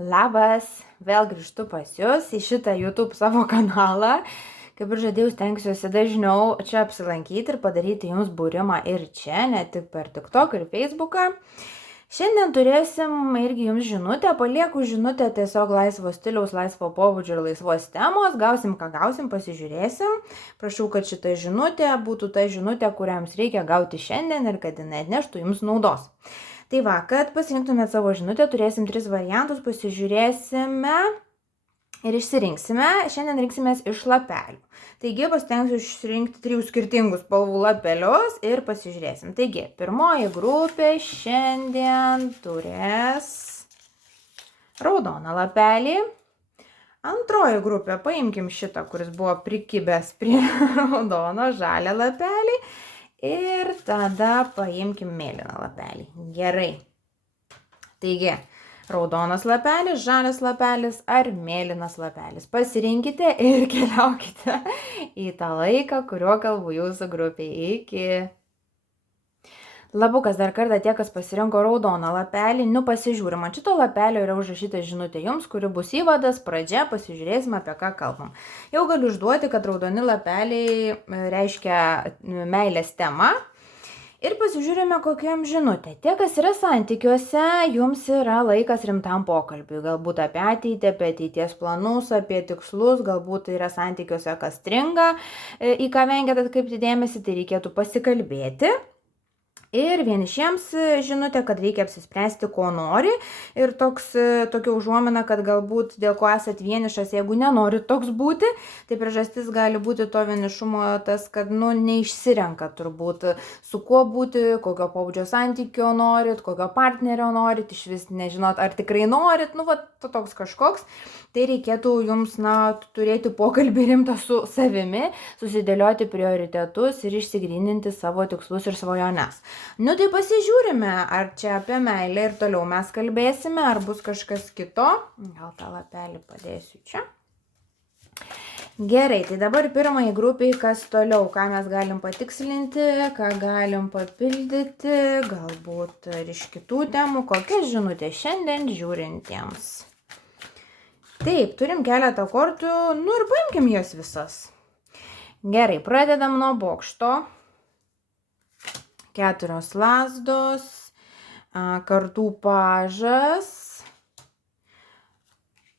Labas, vėl grįžtu pas Jūs į šitą YouTube savo kanalą. Kaip ir žadėjau, stengsiuosi dažniau čia apsilankyti ir padaryti Jums būrimą ir čia, ne tik per TikTok ir Facebooką. Šiandien turėsim irgi Jums žinutę, palieku žinutę tiesiog laisvo stiliaus, laisvo pobūdžio ir laisvos temos, gausim ką gausim, pasižiūrėsim. Prašau, kad šita žinutė būtų ta žinutė, kurią Jums reikia gauti šiandien ir kad jinai atneštų Jums naudos. Tai va, kad pasirinktumėt savo žinutę, turėsim 3 variantus, pasižiūrėsime ir išsirinksime. Šiandien rinksimės iš lapelių. Taigi pasitengsiu išrinkti 3 skirtingų spalvų lapelius ir pasižiūrėsim. Taigi, pirmoji grupė šiandien turės raudoną lapelį. Antroji grupė, paimkim šitą, kuris buvo prikibęs prie raudono, žalią lapelį. Ir tada paimkim mėlyną lapelį. Gerai. Taigi, raudonas lapelis, žalias lapelis ar mėlynas lapelis. Pasirinkite ir keliaukite į tą laiką, kuriuo kalbu jūsų grupėje. Iki. Labukas dar kartą tie, kas pasirinko raudoną lapelį, pasižiūrim. Ant šito lapelio yra užrašyta žinutė jums, kuri bus įvadas, pradžia, pasižiūrėsime, apie ką kalbam. Jau galiu užduoti, kad raudoni lapeliai reiškia meilės temą. Ir pasižiūrime, kokiam žinutė. Tie, kas yra santykiuose, jums yra laikas rimtam pokalbiui. Galbūt apie ateitį, apie ateities planus, apie tikslus, galbūt yra santykiuose, kas stringa, į ką vengiat atkreipti dėmesį, tai reikėtų pasikalbėti. Ir vienišiems žinutė, kad reikia apsispręsti, ko nori. Ir tokia užuomina, kad galbūt dėl ko esat vienišas, jeigu nenorit toks būti, tai priežastis gali būti to vienišumo tas, kad neišsirenka turbūt su kuo būti, kokio pobūdžio santykio norit, kokio partnerio norit, iš vis nežinot, ar tikrai norit, toks kažkoks. Tai reikėtų jums, turėti pokalbį rimtą su savimi, susidėlioti prioritetus ir išsigryninti savo tikslus ir svajones. Tai pasižiūrime, ar čia apie meilę ir toliau mes kalbėsime, ar bus kažkas kito. Gal tą lapelį padėsiu čia. Gerai, tai dabar pirmai grupiai, kas toliau, ką mes galim patikslinti, ką galim papildyti, galbūt ir iš kitų temų, kokia žinutė šiandien žiūrintiems. Taip, turim keletą kortų, ir paimkim jas visas. Gerai, pradedam nuo bokšto. 4 lazdos, kardų pažas,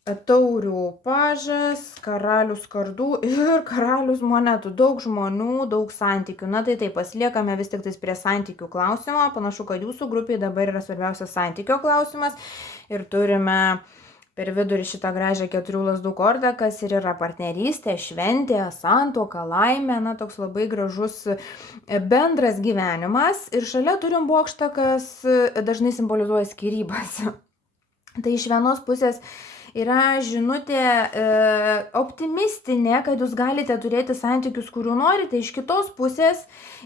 taurių pažas, karalius kardų ir karalius monetų. Daug žmonių, daug santykių. Tai taip, pasiliekame vis tik prie santykių klausimo. Panašu, kad jūsų grupiai dabar yra svarbiausias santykio klausimas. Ir turime per vidurį šitą gražią 4 lazdų kordą, kas ir yra partnerystė, šventė, santuoka, laimė, toks labai gražus bendras gyvenimas. Ir šalia turim bokštą, kas dažnai simbolizuoja skyrybas. Tai iš vienos pusės yra žinutė optimistinė, kad jūs galite turėti santykius, kurių norite. Iš kitos pusės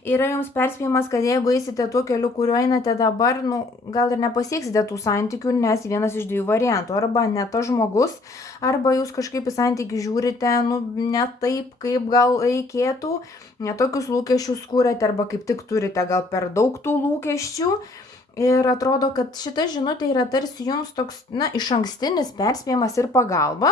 yra jums perspėjimas, kad jeigu eisite tuo keliu, kuriuo einate dabar, gal ir nepasieksite tų santykių, nes vienas iš 2 variantų. Arba ne tas žmogus, arba jūs kažkaip į santykių žiūrite, ne taip, kaip gal reikėtų, ne tokius lūkesčius kūrėte, arba kaip tik turite gal per daug tų lūkesčių. Ir atrodo, kad šita žinutė yra tarsi jums toks, išankstinis perspėjimas ir pagalba,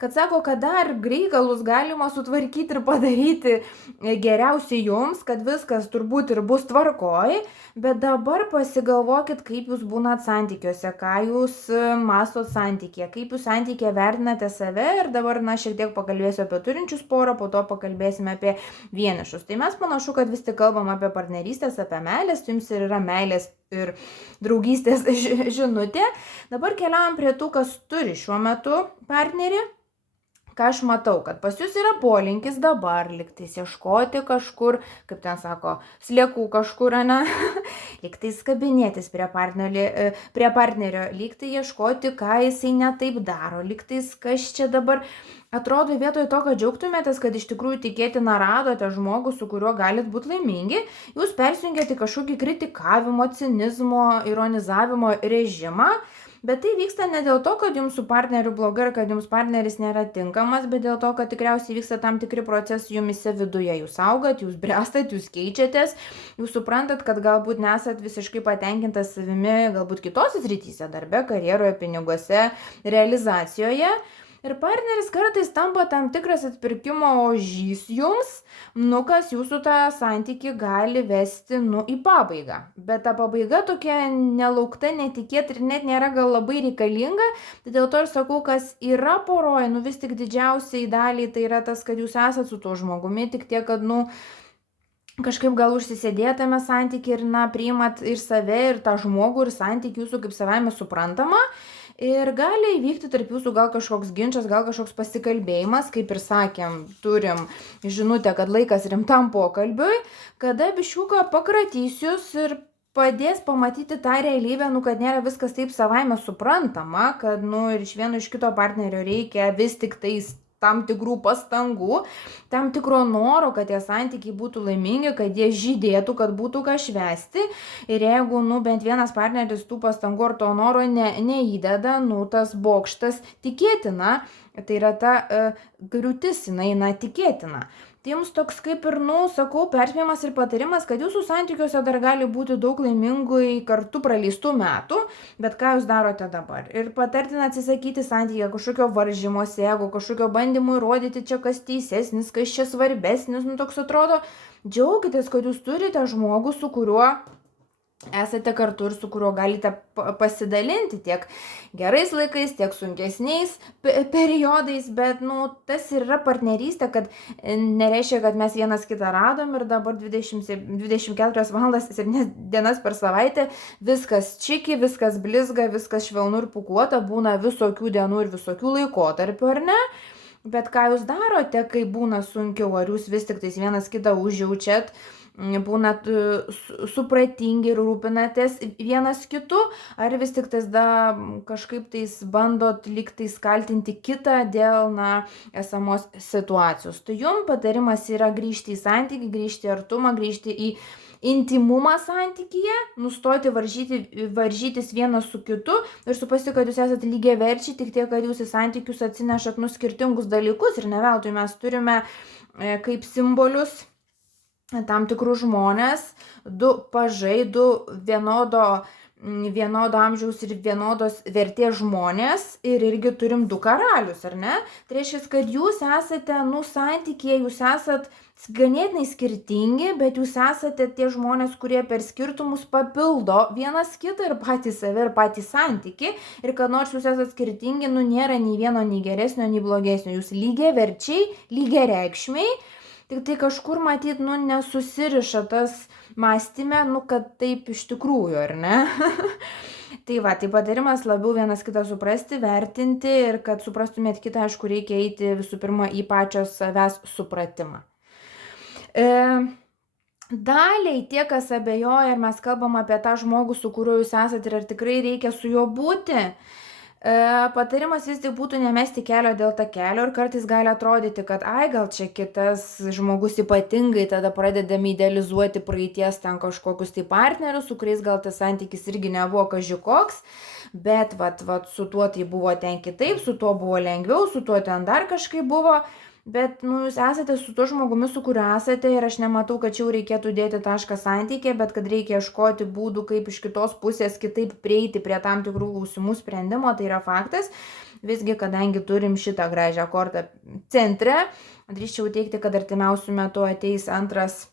kad sako, kad dar reikalus galima sutvarkyti ir padaryti geriausiai jums, kad viskas turbūt ir bus tvarkoj, bet dabar pasigalvokit, kaip jūs būnat santykiuose, ką jūs mąstot santykėje, kaip jūs santykėje vertinate save. Ir dabar, šiek tiek pakalbėsiu apie turinčius porą, po to pakalbėsime apie vienišus. Tai mes panašu, kad vis tik kalbam apie partnerystės, apie meilės, jums ir yra meilės ir draugystės žinutė. Dabar keliaujam prie tų, kas turi šiuo metu partnerį. Ką aš matau, kad pas jūs yra polinkis dabar liktais ieškoti kažkur, kaip ten sako, sliekų kažkur, liktais kabinėtis prie partnerio, liktai ieškoti, ką jisai netaip daro, liktais kas čia dabar. Atrodo, vietoj to, kad džiaugtumėtės, kad iš tikrųjų tikėtina radote žmogų, su kuriuo galit būti laimingi, jūs persijungėte kažkokį kritikavimo, cinizmo, ironizavimo režimą. Bet tai vyksta ne dėl to, kad jums su partneriu blogai ir kad jums partneris nėra tinkamas, bet dėl to, kad tikriausiai vyksta tam tikri procesai jumise viduje. Jūs augat, jūs brestat, jūs keičiatės, jūs suprantat, kad galbūt nesat visiškai patenkintas savimi, galbūt kitose srityse, darbe, karjeroje, piniguose, realizacijoje. Ir partneris kartais tampa tam tikras atpirkimo ožys jums, kas jūsų tą santykį gali vesti, į pabaigą. Bet ta pabaiga tokia nelaukta, netikėta ir net nėra gal labai reikalinga. Tai dėl to ir sakau, kas yra poroje, vis tik didžiausiai daliai tai yra tas, kad jūs esat su tuo žmogumi, tik tiek, kad, kažkaip gal užsisėdėtame santykiai ir, priimat ir save, ir tą žmogų, ir santykį jūsų kaip savaime suprantama. Ir gali įvykti tarp jūsų gal kažkoks ginčas, gal kažkoks pasikalbėjimas, kaip ir sakėm, turim žinutę, kad laikas rimtam pokalbiui, kada biškiuką pakratys jūs ir padės pamatyti tą realybę, kad nėra viskas taip savaime suprantama, kad, ir iš vieno iš kito partnerio reikia vis tik tais tam tikrų pastangų, tam tikro noro, kad tie santykiai būtų laimingi, kad jie žydėtų, kad būtų ką švęsti. Ir jeigu, bent vienas partneris tų pastangų ar to noro neįdeda, tas bokštas tikėtina, tai yra ta griūtis, jinai tikėtina. Tai jums toks kaip ir, sakau, perspėjimas ir patarimas, kad jūsų santykiuose dar gali būti daug laimingai kartu praleistų metų, bet ką jūs darote dabar? Ir patartina atsisakyti santykių kažkokio varžymosi, jeigu kažkokio bandymų įrodyti čia kas teisesnis, kas čia svarbesnis, toks atrodo, džiaukitės, kad jūs turite žmogų, su kuriuo esate kartu ir su kuriuo galite pasidalinti tiek gerais laikais, tiek sunkesniais periodais, bet tas ir yra partnerystė, kad nereiškia, kad mes vienas kitą radom ir dabar 24 valandas, 7 dienas per savaitę viskas čiki, viskas blizga, viskas švelnu ir pūkuota, būna visokių dienų ir visokių laikotarpių, ar ne? Bet ką jūs darote, kai būna sunkiau, ar jūs vis tik tais vienas kitą užjaučiat, būnat supratingi ir rūpinatės vienas kitu, ar vis tik tais kažkaip tais bandot lyg tais kaltinti kitą dėl esamos situacijos. Tai jums patarimas yra grįžti į santykį, grįžti į artumą, grįžti į intimumą santykyje, nustoti varžytis vienas su kitu ir suprasti, kad jūs esate lygiaverčiai, tik tiek, kad jūs į santykius atsinešat skirtingus dalykus ir ne veltui mes turime kaip simbolius tam tikrus žmonės, du pažai, du vienodo amžiaus ir vienodos vertės žmonės ir irgi turim du karalius, ar ne? Tai reiškia, kad jūs esate, santykyje, jūs esat ganėtinai skirtingi, bet jūs esate tie žmonės, kurie per skirtumus papildo vienas kitą ir patys save, ir patys santyki. Ir kad nors jūs esate skirtingi, nėra nei vieno, nei geresnio, nei blogesnio. Jūs lygiaverčiai, lygiareikšmiai. Tik tai kažkur matyt, nesusiriša tas mąstyme, kad taip iš tikrųjų, ar ne? Tai patarimas labiau vienas kitą suprasti, vertinti ir kad suprastumėt kitą, aišku, reikia eiti visų pirma į pačios savęs supratimą. Daliai tie, kas abejoja, ar mes kalbam apie tą žmogų, su kuriuo jūs esate ir ar tikrai reikia su juo būti, patarimas vis tik būtų nemesti kelio dėl takelio ir kartais gali atrodyti, kad gal čia kitas žmogus ypatingai, tada pradedame idealizuoti praeities ten kažkokius tai partnerius, su kuriais gal tas santykis irgi nebuvo kažkoks, bet su tuo tai buvo ten kitaip, su tuo buvo lengviau, su tuo ten dar kažkaip buvo. Bet jūs esate su tuo žmogumi, su kuriuo esate ir aš nematau, kad čia jau reikėtų dėti tašką santykyje, bet kad reikia ieškoti būdų, kaip iš kitos pusės kitaip prieiti prie tam tikrų klausimų sprendimo, tai yra faktas. Visgi, kadangi turim šitą gražią kortą centre, drįsčiau teigti, kad artimiausių metų ateis antras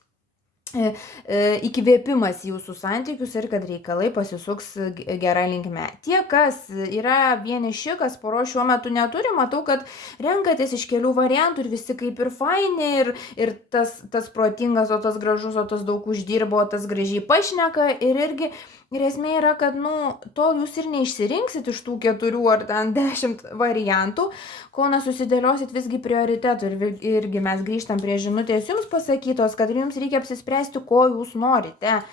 įkvėpimas jūsų santykius ir kad reikalai pasisuks gerą linkme. Tie, kas yra vieniši, kas poros šiuo metu neturi, matau, kad renkatės iš kelių variantų ir visi kaip ir faini ir tas protingas, o tas gražus, o tas daug uždirbo, o tas gražiai pašneka ir irgi ir esmė yra, kad tol jūs ir neišsirinksit iš tų 4 ar 10 variantų, kol nesusidėliosit visgi prioritetų ir irgi mes grįžtam prie žinutės jums pasakytos, kad jums reikia apsispręsti, ko jūs norite.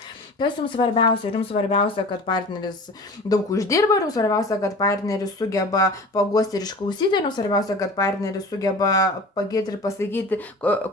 Kas jums svarbiausia? Ar jums svarbiausia, kad partneris daug uždirba, ar jums svarbiausia, kad partneris sugeba paguosti ir išklausyti, ar jums svarbiausia, kad partneris sugeba pagirti ir pasakyti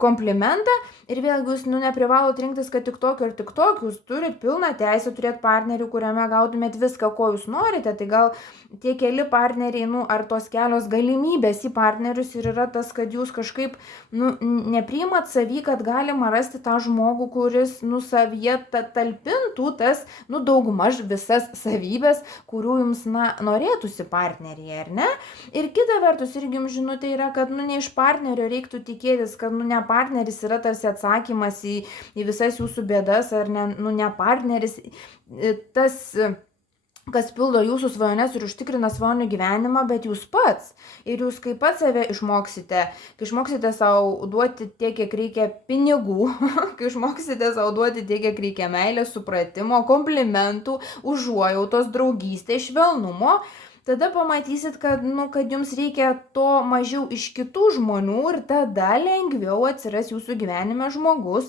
komplimentą. Ir vėlgi jūs neprivalot rinktis, kad tik tokio ir tik tokio, jūs turit pilną teisę turėti partnerių, kuriame gautumėt viską, ko jūs norite. Tai gal tie keli partneriai, ar tos kelios galimybės į partnerius ir yra tas, kad jūs kažkaip nepriimat savy, kad galima rasti tą žmogų, kuris savyje talpintų tas, daugmaž visas savybės, kurių jums, norėtųsi partneryje, ar ne? Ir kita vertus, irgi jums žinutė yra, kad, ne iš partnerio reiktų tikėtis, kad, ne partneris yra tarsi atsakymas į visas jūsų bėdas, ar ne partneris tas, kas pildo jūsų svajones ir užtikrina svajonių gyvenimą, bet jūs pats. Ir jūs kaip pats save išmoksite, kai išmoksite savo duoti tiek, kiek reikia pinigų, kai išmoksite savo duoti tiek, kiek reikia meilės, supratimo, komplimentų, užuojautos, draugystės, švelnumo, tada pamatysit, kad jums reikia to mažiau iš kitų žmonių ir tada lengviau atsiras jūsų gyvenime žmogus,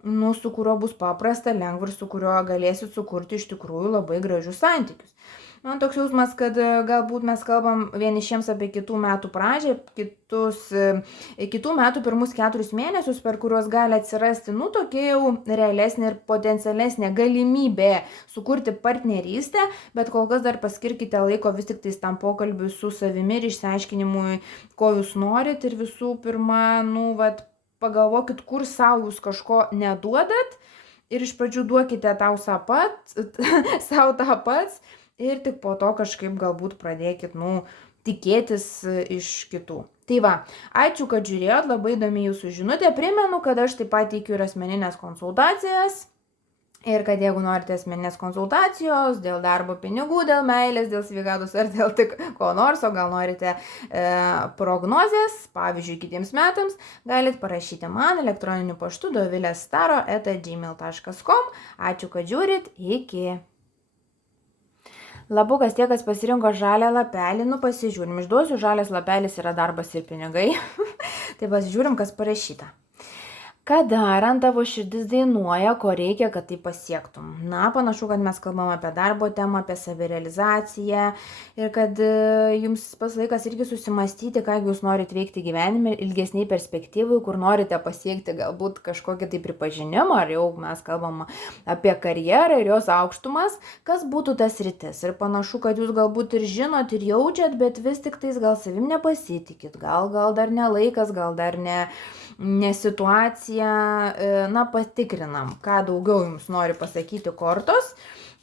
su kuriuo bus paprasta, lengva ir su kuriuo galėsit sukurti iš tikrųjų labai gražius santykius. Man toks jausmas, kad galbūt mes kalbam vienišiems apie kitų metų pradžią, kitų metų pirmus 4 mėnesius, per kuriuos gali atsirasti, tokia jau realesnė ir potencialesnė galimybė sukurti partnerystę, bet kol kas dar paskirkite laiko vis tik tam pokalbiui su savimi ir išsiaiškinimui, ko jūs norit ir visų pirma, pagalvokit, kur savo jūs kažko neduodat ir iš pradžių duokite savo tą pats ir tik po to kažkaip galbūt pradėkit, tikėtis iš kitų. Tai va, ačiū, kad žiūrėjot, labai įdomi jūsų žinutė. Primenu, kad aš taip pat teikiu ir asmeninės konsultacijas. Ir kad jeigu norite asmeninės konsultacijos dėl darbo, pinigų, dėl meilės, dėl sveikatos ar dėl tik ko nors, o gal norite prognozės, pavyzdžiui, kitiems metams, galite parašyti man elektroniniu paštu dovilestaro@gmail.com. Ačiū, kad žiūrit. Iki. Labukas tie, kas pasirinko žalią lapelį, pasižiūrim. Išduosiu, žalias lapelis yra darbas ir pinigai. Tai pasižiūrim, kas parašyta. Ką darant tavo širdis dainuoja, ko reikia, kad tai pasiektum. Panašu, kad mes kalbam apie darbo temą, apie savirealizaciją ir kad jums pas laikas irgi susimastyti, ką jūs norite veikti gyvenime ilgesniai perspektyvai, kur norite pasiekti galbūt kažkokį tai pripažinimą, ar jau mes kalbam apie karjerą ir jos aukštumas, kas būtų tas sritis. Ir panašu, kad jūs galbūt ir žinot, ir jaučiat, bet vis tik tais gal savim nepasitikit, gal dar ne laikas, gal dar ne situacija, patikrinam, ką daugiau jums nori pasakyti kortos,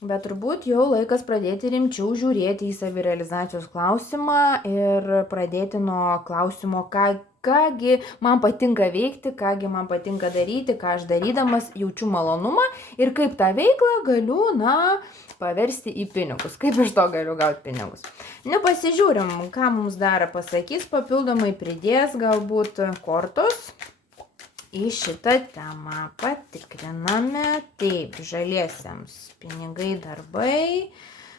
bet turbūt jau laikas pradėti rimčiau žiūrėti į savirealizacijos klausimą ir pradėti nuo klausimo, kągi man patinka veikti, kągi man patinka daryti, ką aš darydamas jaučiu malonumą ir kaip tą veiklą galiu, paversti į pinigus, kaip iš to galiu gauti pinigus. Pasižiūrim, ką mums dar pasakys, papildomai pridės galbūt kortos. Į šitą temą patikriname. Taip, žaliesiems pinigai, darbai.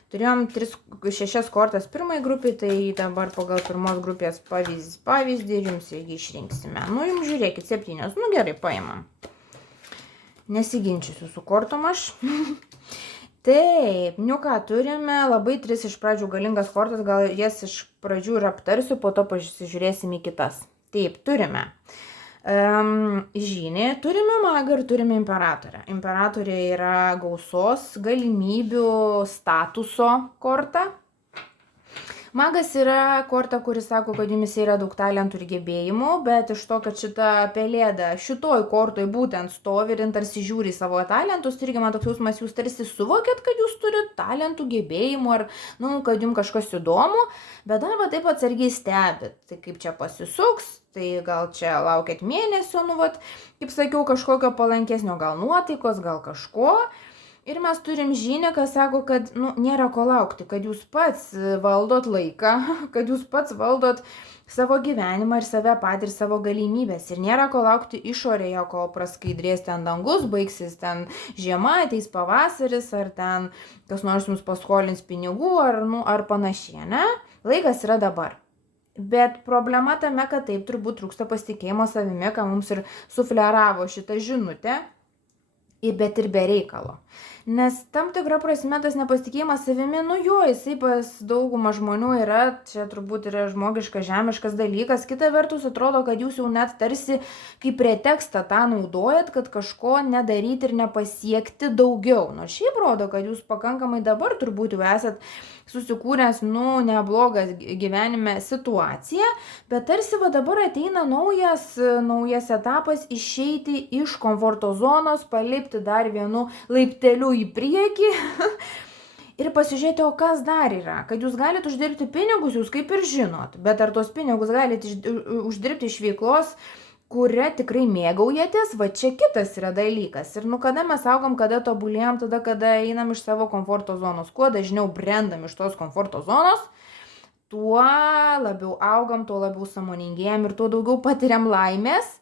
Turėjom 6 kortas pirmai grupiai, tai dabar pagal pirmos grupės pavyzdį ir jums irgi išrinksime. Jums žiūrėkit, 7. Gerai, paimam. Nesiginčysiu su kortom aš. Taip, ką turime, labai 3 iš pradžių galingas kortas, gal jas iš pradžių ir aptarsiu, po to pasižiūrėsim į kitas. Taip, turime žynį, turime magą ir turime imperatorę. Imperatorė yra gausos, galimybių, statuso korta. Magas yra korta, kuris sako, kad jumis yra daug talentų ir gebėjimų, bet iš to, kad šita pelėda šitoj kortoj būtent stovi ir tarsi žiūri savo talentus, tai irgi man toks jausmas, jūs tarsi suvokėt, kad jūs turit talentų, gebėjimų ar, kad jums kažkas įdomu, bet dar taip atsargiai stebit, tai kaip čia pasisuks, tai gal čia laukėt mėnesio, kaip sakiau, kažkokio palankesnio, gal nuotaikos, gal kažko. Ir mes turim žynę, kas sako, kad nėra ko laukti, kad jūs pats valdot laiką, kad jūs pats valdot savo gyvenimą ir save patį ir savo galimybės. Ir nėra ko laukti išorėje, kol praskaidrės ten dangus, baigsis ten žiema, ateis pavasaris, ar ten kas nors jums paskolins pinigų, ar panašiai, ne? Laikas yra dabar. Bet problema tame, kad taip turbūt trūksta pasitikėjimo savimi, ką mums ir sufleravo šitą žinutę. Bet ir be reikalo. Nes tam tikra prasme tas nepasitikėjimas savimi, nu jo, jisai pas daugumą žmonių yra, čia turbūt yra žmogiškas, žemiškas dalykas. Kita vertus atrodo, kad jūs jau net tarsi kaip pretekstą tą naudojat, kad kažko nedaryti ir nepasiekti daugiau. Nors šiaip rodo, kad jūs pakankamai dabar turbūt jau esat susikūręs, nu, neblogas gyvenime situacija, bet tarsi va dabar ateina naujas etapas išeiti iš komforto zonos, palipti dar vienu laipteliu į priekį ir pasižiūrėti, o kas dar yra. Kad jūs galite uždirbti pinigus, jūs kaip ir žinot, bet ar tos pinigus galite uždirbti iš veiklos, kuria tikrai mėgaujatės, va čia kitas yra dalykas. Ir nu kada mes augam, kada tobulėjam, tada kada einam iš savo komforto zonos. Kuo dažniau brendam iš tos komforto zonos, tuo labiau augam, tuo labiau sąmoningėjam ir tuo daugiau patiriam laimės.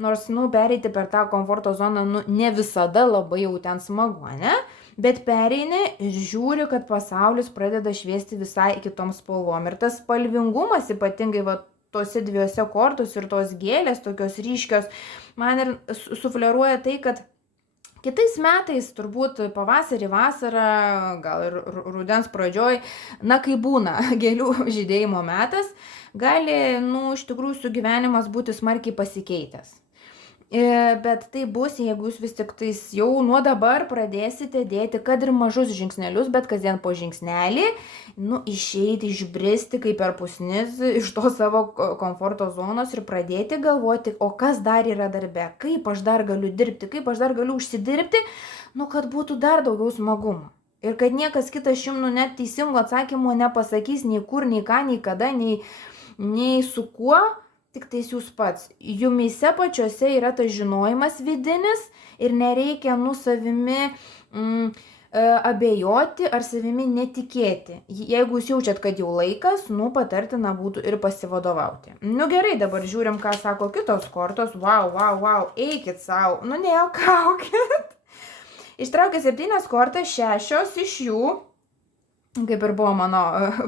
Nors, nu, pereiti per tą komforto zoną, nu, ne visada labai jau ten smagu, ne? Bet pereini ir žiūri, kad pasaulis pradeda šviesti visai kitom spalvom. Ir tas spalvingumas ypatingai, va, tose dviejose kortos ir tos gėlės tokios ryškios, man ir sufleruoja tai, kad kitais metais, turbūt pavasarį, vasarą, gal ir rudens pradžioj, na kai būna gėlių žydėjimo metas, gali, nu, iš tikrųjų su gyvenimas būti smarkiai pasikeitęs. Bet tai bus, jeigu jūs vis tik tais jau nuo dabar pradėsite dėti, kad ir mažus žingsnelius, bet kasdien po žingsnelį, nu, išeiti, išbristi kaip per pusnis iš to savo komforto zonos ir pradėti galvoti, o kas dar yra darbe, kaip aš dar galiu dirbti, kaip aš dar galiu užsidirbti, nu, kad būtų dar daugiau smagumo. Ir kad niekas kitas jums, nu, net teisingo atsakymo nepasakys nei kur, nei ką, nei kada, nei su kuo. Tik tais jūs pats. Jumyse pačiuose yra tas žinojimas vidinis ir nereikia nu savimi abejoti ar savimi netikėti. Jeigu jūs jaučiat, kad jau laikas, nu patartina būtų ir pasivadovauti. Nu gerai, dabar žiūrim, ką sako kitos kortos. Wow, eikit savo. Nu nejuokaukit. Ištraukė 7 kortas, 6 iš jų. Kaip ir buvo mano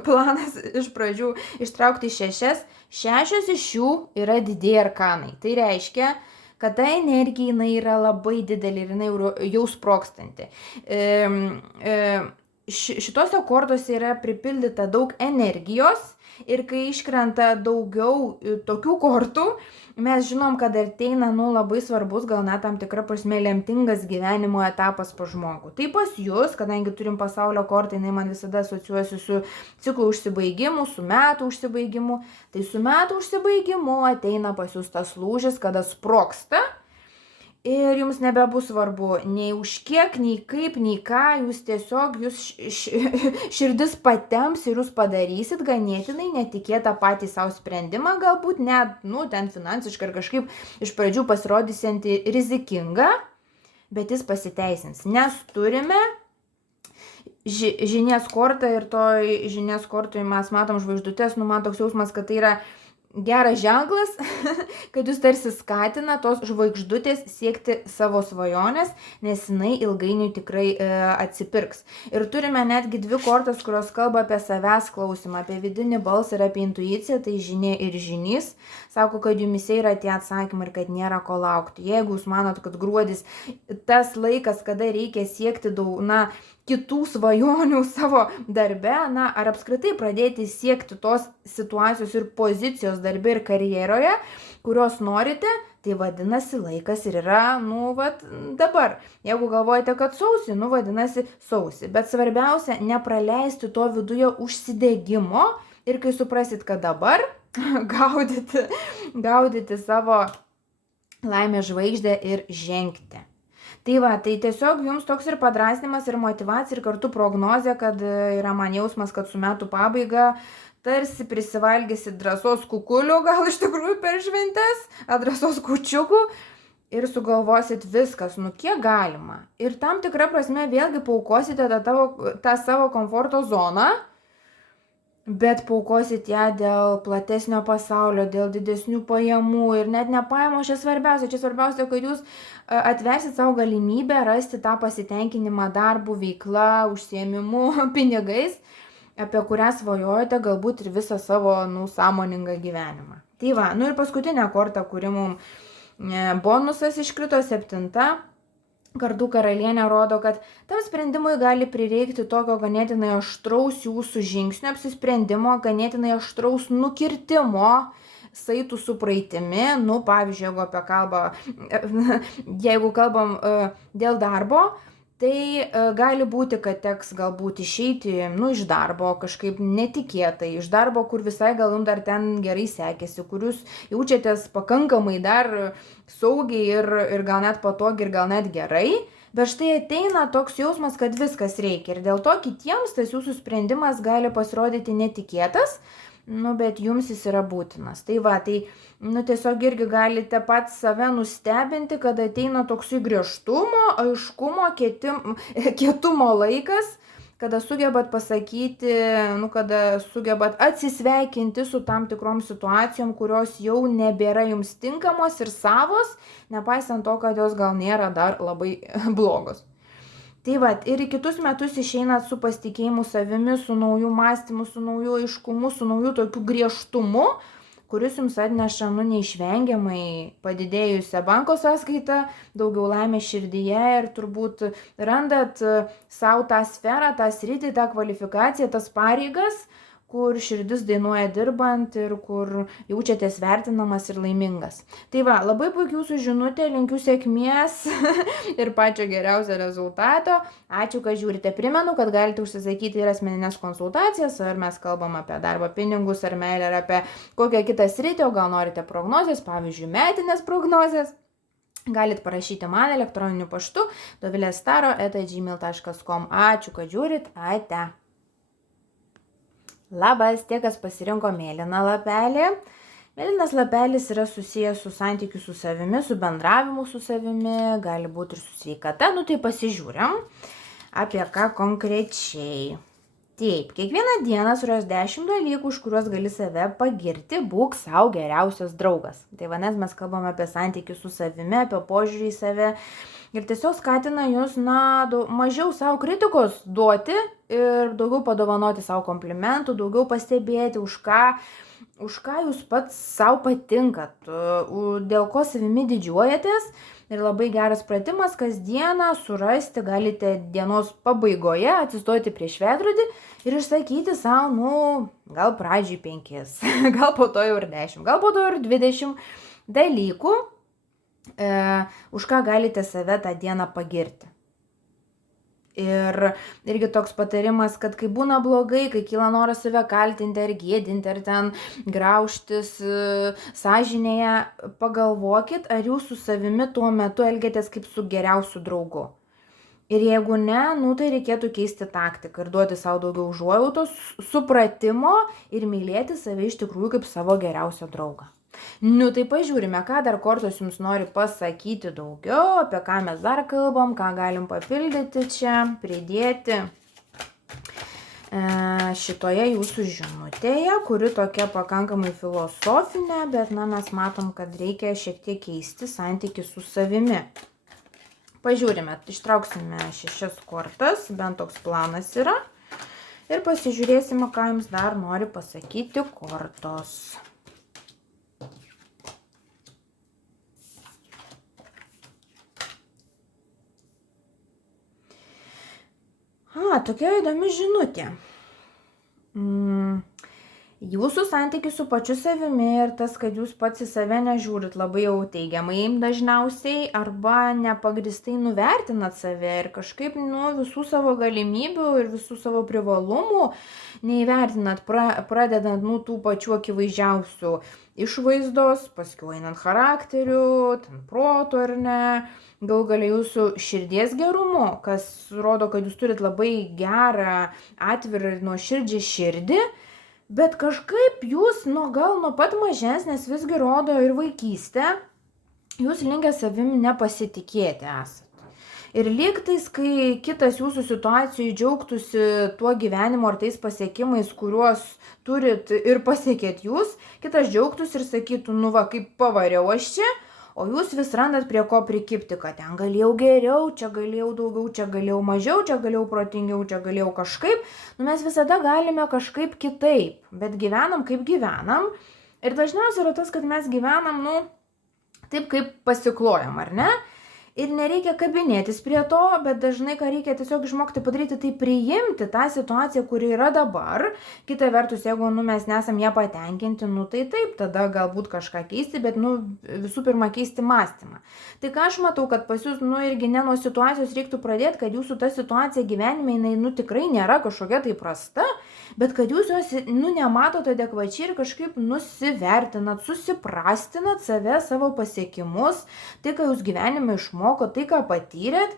planas iš pradžių ištraukti 6 iš jų yra didieji arkanai. Tai reiškia, kad ta energija jinai yra labai didelė ir jinai jau sprogstanti. Šitose kortose yra pripildyta daug energijos ir kai iškrenta daugiau tokių kortų, mes žinom, kad ateina nu, labai svarbus, gal net tam tikra prasme lemtingas gyvenimo etapas pas žmogų. Tai pas jūs, kadangi turim pasaulio kortą, jinai man visada asociuosi su ciklo užsibaigimu, su metų užsibaigimu, tai su metų užsibaigimu ateina pas jūs tas lūžis, kada sprogsta. Ir jums nebebus svarbu nei už kiek, nei kaip, nei ką, jūs tiesiog, širdis patems ir jūs padarysit ganėtinai netikėtą patį savo sprendimą, galbūt net, nu, ten finansiškai ar kažkaip iš pradžių pasirodysianti rizikinga, bet jis pasiteisins, nes turime žinies kortą ir toj žinies kortoj mes matom žvaigždutes, nu, man toks jausmas, kad tai yra geras ženklas, kad jūs tarsi skatina tos žvaigždutės siekti savo svajonės, nes jinai ilgainiui tikrai atsipirks. Ir turime netgi 2 kortas, kurios kalba apie savęs klausimą, apie vidinį balsą ir apie intuiciją, tai žinė ir žinys. Sako, kad jumise yra tie atsakymai ir kad nėra ko laukti. Jeigu jūs manot, kad gruodis tas laikas, kada reikia siekti daug, na, kitų svajonių savo darbe, na, ar apskritai pradėti siekti tos situacijos ir pozicijos darbe ir karjeroje, kurios norite, tai vadinasi laikas ir yra, nu, vat, dabar. Jeigu galvojate, kad sausį, nu, vadinasi sausį. Bet svarbiausia, nepraleisti to viduje užsidegimo ir kai suprasit, kad dabar gaudyti savo laimės žvaigždę ir žengti. Tai va, tai tiesiog jums toks ir padrasnimas, ir motyvacija, ir kartu prognozė, kad yra man jausmas, kad su metų pabaiga tarsi prisivalgysit drąsos kukulių, gal iš tikrųjų per šventes, drąsos kučiukų ir sugalvosit viskas, nu kiek galima. Ir tam tikra prasme vėlgi paukosite tą savo komforto zoną, bet paukosit ją dėl platesnio pasaulio, dėl didesnių pajamų ir net ne pajamos, čia svarbiausia, kad jūs atversit savo galimybę rasti tą pasitenkinimą darbų, veikla, užsiėmimu, pinigais, apie kurią svajojate galbūt ir visą savo, nu, sąmoningą gyvenimą. Tai va, nu ir paskutinė korta, kuri mums bonusas iškrito, 7. Kardų karalienė rodo, kad tam sprendimui gali prireikti tokio ganėtinai aštraus jūsų žingsnio apsisprendimo, ganėtinai aštraus nukirtimo saitų su praeitimi. Nu, pavyzdžiui, jeigu kalbam dėl darbo, tai gali būti, kad teks galbūt išeiti iš darbo kažkaip netikėtai, iš darbo, kur visai gal jums dar ten gerai sekėsi, kur jūs jaučiatės pakankamai dar saugiai ir gal net patogiai ir gal net gerai, bet štai ateina toks jausmas, kad viskas reikia ir dėl to kitiems tas jūsų sprendimas gali pasirodyti netikėtas, bet jums jis yra būtinas. Tai va, tiesiog irgi galite pats save nustebinti, kad ateina toksai griežtumo, aiškumo, kietumo laikas, kada sugebat pasakyti, kada sugebat atsisveikinti su tam tikrom situacijom, kurios jau nebėra jums tinkamos ir savos, nepaisant to, kad jos gal nėra dar labai blogos. Tai va, ir į kitus metus išeinat su pasitikėjimu savimi, su nauju mąstymu, su nauju aiškumu, su nauju tokiu griežtumu, kuris jums atneša neišvengiamai padidėjusią banko sąskaitą, daugiau laimės širdyje ir turbūt randat savo tą sferą, tą sritį, tą kvalifikaciją, tas pareigas, kur širdis dainuoja dirbant ir kur jaučiatės vertinamas ir laimingas. Tai va, labai puikiai jūsų žinutė, linkiu sėkmės ir pačio geriausio rezultato. Ačiū, kad žiūrite. Primenu, kad galite užsisakyti ir asmeninės konsultacijas, ar mes kalbam apie darbą, pinigus, ar meilę, ar apie kokią kitą sritį, o gal norite prognozės, pavyzdžiui, metinės prognozės. Galit parašyti man elektroniniu paštu dovilestaro@gmail.com. Ačiū, kad žiūrit. Ate. Labas, tie, kas pasirinko mėlyną lapelį. Mėlynas lapelis yra susijęs su santykiu su savimi, su bendravimu su savimi, gali būti ir su sveikata. Tai pasižiūrim, apie ką konkrečiai. Taip, kiekvieną dieną suras 10 dalykų, už kuriuos gali save pagirti, būk savo geriausias draugas. Tai vadinasi, mes kalbame apie santykių su savimi, apie požiūrį į save. Ir tiesiog skatina jūs, mažiau savo kritikos duoti ir daugiau padovanoti savo komplimentų, daugiau pastebėti, už ką jūs pats savo patinkat, dėl ko savimi didžiuojatės. Ir labai geras pratimas, kasdieną surasti galite dienos pabaigoje, atsistoti prieš veidrodį ir išsakyti savo, gal pradžiai 5, gal po to jau ir 10, gal po to ir 20 dalykų, už ką galite save tą dieną pagirti. Ir irgi toks patarimas, kad kai būna blogai, kai kyla noras save kaltinti ar gėdinti, ar ten graužtis sąžinėje, pagalvokit, ar jūs su savimi tuo metu elgiatės kaip su geriausiu draugu. Ir jeigu ne, tai reikėtų keisti taktiką ir duoti savo daugiau užuojautos, supratimo ir mylėti save iš tikrųjų kaip savo geriausią draugą. Tai pažiūrime, ką dar kortos jums nori pasakyti daugiau, apie ką mes dar kalbam, ką galim papildyti čia, pridėti šitoje jūsų žinutėje, kuri tokia pakankamai filosofinė, bet mes matom, kad reikia šiek tiek keisti santykį su savimi. Pažiūrime, ištrauksime 6 kortas, bent toks planas yra, ir pasižiūrėsime, ką jums dar nori pasakyti kortos. Tokia įdomi žinutė. Jūsų santykis su pačiu savimi ir tas, kad jūs pats į save nežiūrit labai jau teigiamai dažniausiai arba nepagristai nuvertinat save ir kažkaip visų savo galimybių ir visų savo privalumų neįvertinat, pradedant tų pačių akivaizdžiausių išvaizdos, paskui einant charakteriu, proto ar ne, gal galia jūsų širdies gerumu, kas rodo, kad jūs turit labai gerą, atvirą ir nuoširdžią širdį, bet kažkaip jūs gal nuo pat mažesnės visgi rodo ir vaikystę, jūs linkę savimi nepasitikėti esat. Ir lygtais, kai kitas jūsų situacijai džiaugtųsi tuo gyvenimu ar tais pasiekimais, kuriuos turit ir pasiekėt jūs, kitas džiaugtųsi ir sakytų, kaip pavariau aš čia, o jūs vis randat prie ko prikipti, kad ten galėjau geriau, čia galėjau daugiau, čia galėjau mažiau, čia galėjau protingiau, čia galėjau kažkaip. Mes visada galime kažkaip kitaip, bet gyvenam kaip gyvenam. Ir dažniausiai yra tas, kad mes gyvenam, taip kaip pasiklojam, ar ne? Ir nereikia kabinėtis prie to, bet dažnai ką reikia tiesiog išmokti padaryti, tai priimti tą situaciją, kuri yra dabar. Kita vertus, jeigu mes nesam ją patenkinti, tai taip, tada galbūt kažką keisti, bet visų pirma keisti mąstymą. Tai ką aš matau, kad pas jūs, irgi ne nuo situacijos reiktų pradėti, kad jūsų ta situacija gyvenime, jinai, tikrai nėra kažkokia tai prasta, bet kad jūs jos, nematote adekvačiai ir kažkaip nusivertinat, susiprastinat save, savo pasiekimus, tai, ką jūs gyvenime išmoko, tai, ką patyrėt,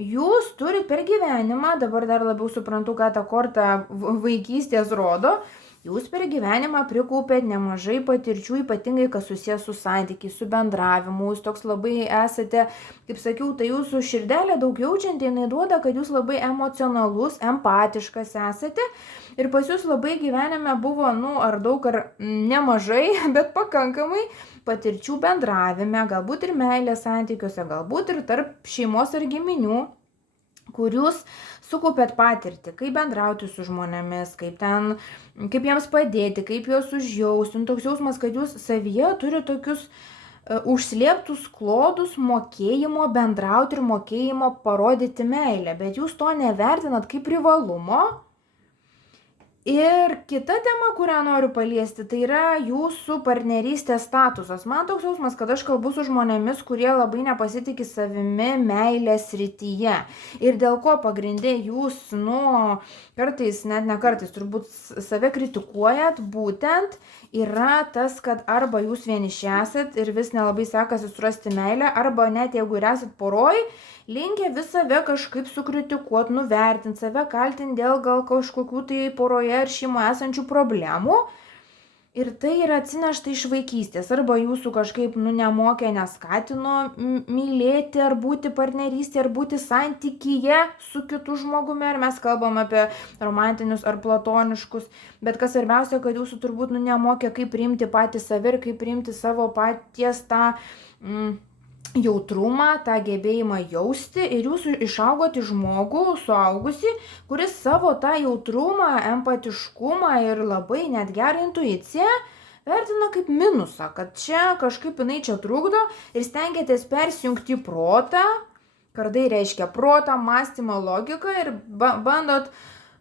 jūs turit per gyvenimą, dabar dar labiau suprantu, ką ta korta vaikystės rodo, jūs per gyvenimą prikaupėt nemažai patirčių, ypatingai kas susijęs su santykiais, su bendravimu, jūs toks labai esate, kaip sakiau, tai jūsų širdelė daug jaučianti, jinai duoda, kad jūs labai emocionalus, empatiškas esate ir pas jūs labai gyvenime buvo, ar daug ar nemažai, bet pakankamai patirčių bendravime, galbūt ir meilės santykiuose, galbūt ir tarp šeimos ar giminių, kur jūs sukaupėt patirtį, kaip bendrauti su žmonėmis, kaip jiems padėti, kaip juos užjausti. Toks jausmas, kad jūs savyje turite tokius užslėptus klodus mokėjimo bendrauti ir mokėjimo parodyti meilę, bet jūs to nevertinat kaip privalumo. Ir kita tema, kurią noriu paliesti, tai yra jūsų partnerystės statusas. Man toks jausmas, kad aš kalbu su žmonėmis, kurie labai nepasitikė savimi meilės srityje. Ir dėl ko pagrindė jūs, kartais, net ne kartais, turbūt save kritikuojat, būtent yra tas, kad arba jūs vieniši esat ir vis nelabai sekasi surasti meilę, arba net jeigu ir esat poroj, linkę vis save kažkaip sukritikuoti, nuvertinti, save kaltinti dėl gal kažkokių tai poroje ar šeimoje esančių problemų. Ir tai yra atsinešta iš vaikystės. Arba jūsų kažkaip nemokė, neskatino mylėti, ar būti partnerystėje, ar būti santykyje su kitu žmogumi. Ar mes kalbam apie romantinius ar platoniškus. Bet kas svarbiausia, kad jūsų turbūt nemokė, kaip priimti patį save ir kaip priimti savo paties tą jautrumą, tą gebėjimą jausti ir jūs išaugote žmogų, suaugusi, kuris savo tą jautrumą, empatiškumą ir labai net gerą intuiciją vertina kaip minusą, kad čia kažkaip jinai čia trukdo ir stengiatės persijungti į protą, kardai reiškia protą, mąstymą, logiką ir bandot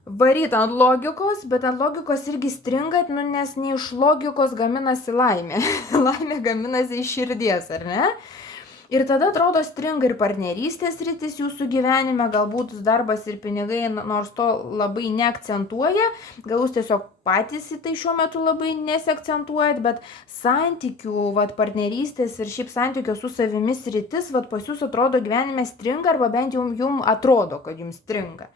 varyti ant logikos, bet ant logikos irgi stringat, nes ne iš logikos gaminasi laimė, laimė gaminasi iš širdies, ar ne? Ir tada atrodo stringa ir partnerystės sritis jūsų gyvenime, galbūt darbas ir pinigai, nors to labai neakcentuoja, gal jūs tiesiog patys į tai šiuo metu labai nesiakcentuojat, bet santykių, partnerystės ir šiaip santykio su savimi sritis, pas jūs atrodo gyvenime stringa, arba bent jau jums atrodo, kad jums stringa.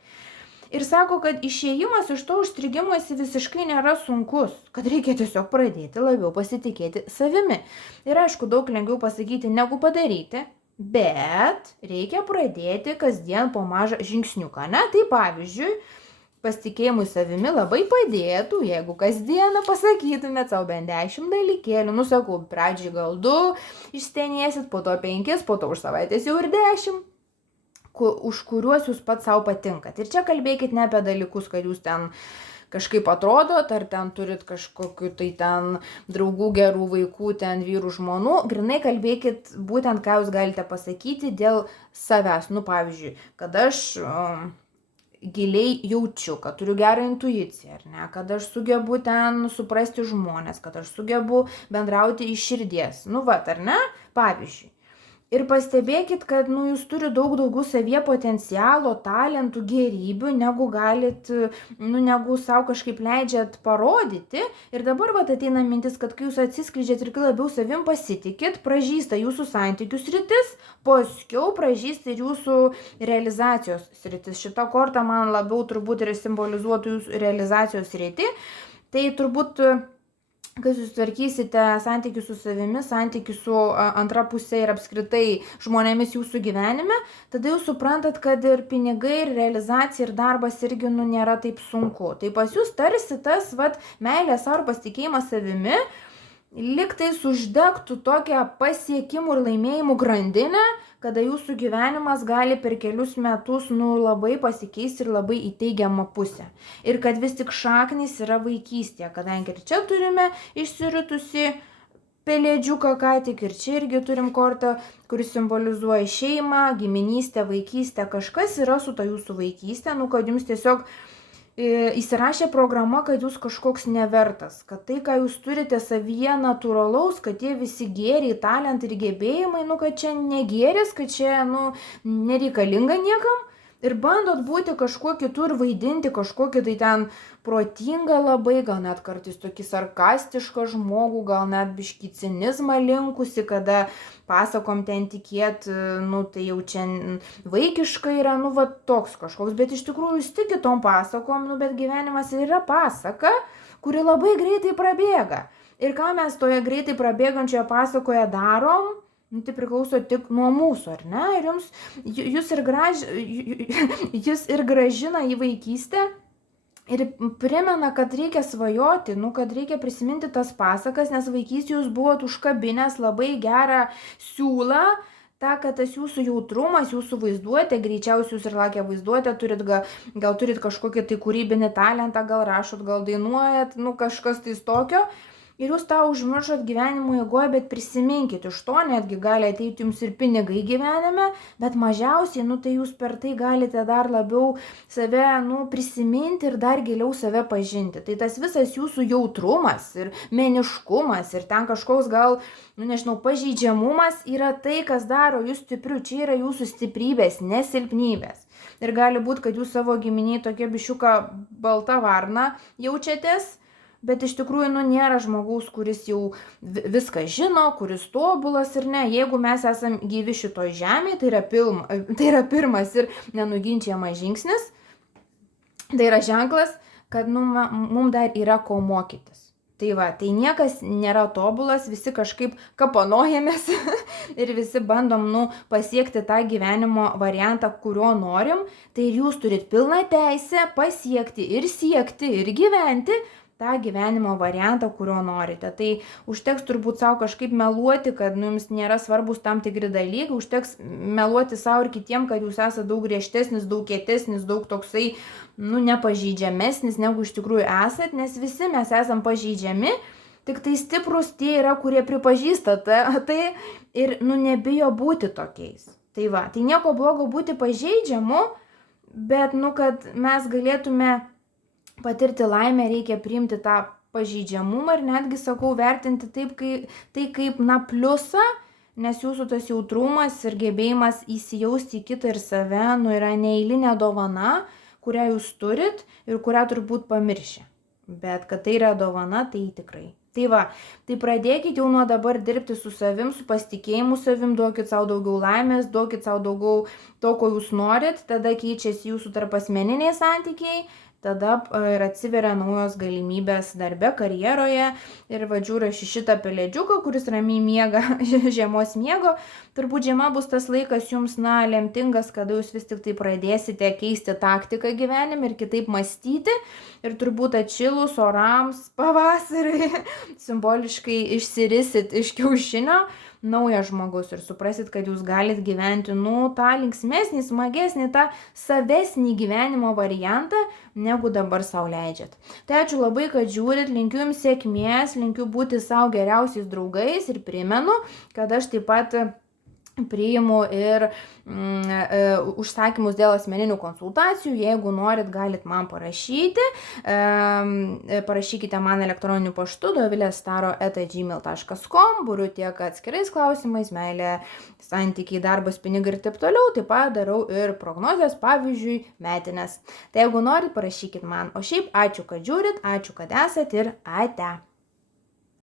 Ir sako, kad išėjimas iš to užstrigimo visiškai nėra sunkus, kad reikia tiesiog pradėti labiau pasitikėti savimi. Ir aišku, daug lengviau pasakyti negu padaryti, bet reikia pradėti kasdien po mažą žingsniuką, ne? Tai pavyzdžiui, pasitikėjimui savimi labai padėtų, jeigu kasdieną pasakytumėt savo bent 10 dalykėlių, sakau, pradžiai gal 2 išstenėsit, po to 5, po to už savaitės jau ir 10. Už kuriuos jūs pats savo patinkat. Ir čia kalbėkit ne apie dalykus, kad jūs ten kažkaip atrodot, ar ten turit kažkokiu tai ten draugų, gerų vaikų, ten vyrų, žmonų. Grinai kalbėkit būtent, ką jūs galite pasakyti dėl savęs. Pavyzdžiui, kad aš giliai jaučiu, kad turiu gerą intuiciją, ar ne, kad aš sugebu ten suprasti žmonės, kad aš sugebu bendrauti iš širdies. Ar ne? Pavyzdžiui. Ir pastebėkit, kad jūs turite daug daugiau savyje potencialo, talentų, gerybių, negu galit, negu savo kažkaip leidžiat parodyti. Ir dabar ateina mintis, kad kai jūs atsiskleidžiat ir kai labiau savim pasitikit, pražysta jūsų santykių sritis, paskiau pražysta ir jūsų realizacijos sritis. Šita korta man labiau turbūt ir simbolizuotų jūsų realizacijos sritį. Tai turbūt kai susitvarkysite santykių su savimi, santykių su antra pusė ir apskritai žmonėmis jūsų gyvenime, tada jūs suprantat, kad ir pinigai, ir realizacija, ir darbas irgi nėra taip sunku. Tai pas jūs tarsi tas meilės ar pasitikėjimas savimi, lygtais uždegtų tokią pasiekimų ir laimėjimų grandinę, kada jūsų gyvenimas gali per kelius metus labai pasikeisti ir labai į teigiamą pusę. Ir kad vis tik šaknys yra vaikystėje, kadangi ir čia turime išsiritusi pelėdžiuką ką tik, ir čia irgi turim kortą, kuris simbolizuoja šeimą, giminystę, vaikystę. Kažkas yra su ta jūsų vaikystė, kad jums tiesiog įsirašė programa, kad jūs kažkoks nevertas, kad tai, ką jūs turite savyje natūralaus, kad tie visi gėriai, talentai ir gebėjimai, kad čia negėris, kad čia, nereikalinga niekam. Ir bandot būti kažkuo kitur, vaidinti kažkokį tai ten protingą labai, gal net kartais tokį sarkastišką žmogų, gal net biškį cinizmą linkusi, kada pasakom ten tikėt, tai jau čia vaikiškai yra, toks kažkoks, bet iš tikrųjų jūs tikit tom pasakom, bet gyvenimas yra pasaka, kuri labai greitai prabėga. Ir ką mes toje greitai prabėgančioje pasakoje darom? Tai priklauso tik nuo mūsų, ar ne? Ir jus ir gražina į vaikystę ir primena, kad reikia svajoti, kad reikia prisiminti tas pasakas, nes vaikystėje jūs buvot užkabinęs labai gerą siūlą, kad tas jūsų jautrumas, jūsų vaizduotė, greičiausiai jūs ir lakia vaizduotė, gal turit kažkokį tai kūrybinį talentą, gal rašot, gal dainuojat, kažkas tai tokio. Ir jūs tą užmiršot gyvenimo eigoje, bet prisiminkit, iš to netgi gali ateiti jums ir pinigai gyvenime, bet mažiausiai, tai jūs per tai galite dar labiau save, prisiminti ir dar giliau save pažinti. Tai tas visas jūsų jautrumas ir meniškumas ir ten kažkoks gal, pažeidžiamumas yra tai, kas daro jūs stipriu. Čia yra jūsų stiprybės, nesilpnybės. Ir gali būti, kad jūs savo giminiai tokia bišiuka balta varna jaučiatės, bet iš tikrųjų, nėra žmogaus, kuris jau viską žino, kuris tobulas ir ne. Jeigu mes esam gyvi šitoj žemėje, tai yra pirmas ir nenuginčiamas žingsnis, tai yra ženklas, kad mums dar yra ko mokytis. Tai niekas nėra tobulas, visi kažkaip kapanojamės ir visi bandom pasiekti tą gyvenimo variantą, kurio norim. Tai ir jūs turit pilną teisę pasiekti ir siekti ir gyventi tą gyvenimo variantą, kurio norite. Tai užteks turbūt savo kažkaip meluoti, kad jums nėra svarbus tam tikri dalykai, užteks meluoti savo ir kitiem, kad jūs esate daug griežtesnis, daug kietesnis, daug toksai, nepažeidžiamesnis, negu iš tikrųjų esat, nes visi mes esam pažeidžiami, tik tai stiprus tie yra, kurie pripažįsta tai ir, nebijo būti tokiais. Tai nieko blogo būti pažeidžiamu, bet, kad mes galėtume patirti laimę, reikia priimti tą pažeidžiamumą ir netgi, sakau, vertinti tai kaip pliusą, nes jūsų tas jautrumas ir gebėjimas įsijausti į kitą ir save, yra neeilinė dovana, kurią jūs turit ir kurią turbūt pamiršę. Bet kad tai yra dovana, tai tikrai. Tai pradėkit jau nuo dabar dirbti su savim, su pasitikėjimu savim, duokit savo daugiau laimės, duokit savo daugiau to, ko jūs norit, tada keičiasi jūsų tarpasmeniniai santykiai, tada ir atsiveria naujos galimybės darbe, karjeroje. Ir žiūriu šitą pelėdžiuką, kuris ramiai miega žiemos miego. Turbūt žiema bus tas laikas jums, lemtingas, kada jūs vis tik tai pradėsite keisti taktiką gyvenime ir kitaip mąstyti. Ir turbūt atšilus orams pavasarį simboliškai išsirisit iš kiaušinio naujas žmogus ir suprasit, kad jūs galit gyventi, tą linksmesnį, smagesnį, tą savesnį gyvenimo variantą, negu dabar sau leidžiat. Tai ačiū labai, kad žiūrit, linkiu jums sėkmės, linkiu būti savo geriausiais draugais ir primenu, kad aš taip pat priimu ir užsakymus dėl asmeninių konsultacijų. Jeigu norit, galit man parašyti. Parašykite man elektroniniu paštu dovilestaro@gmail.com. Būriu tiek atskirais klausimais, meilė, santykiai, darbas, pinigai ir taip toliau. Taip pat darau ir prognozes, pavyzdžiui, metinės. Tai jeigu norit, parašykit man. O šiaip ačiū, kad žiūrit, ačiū, kad esat ir ate.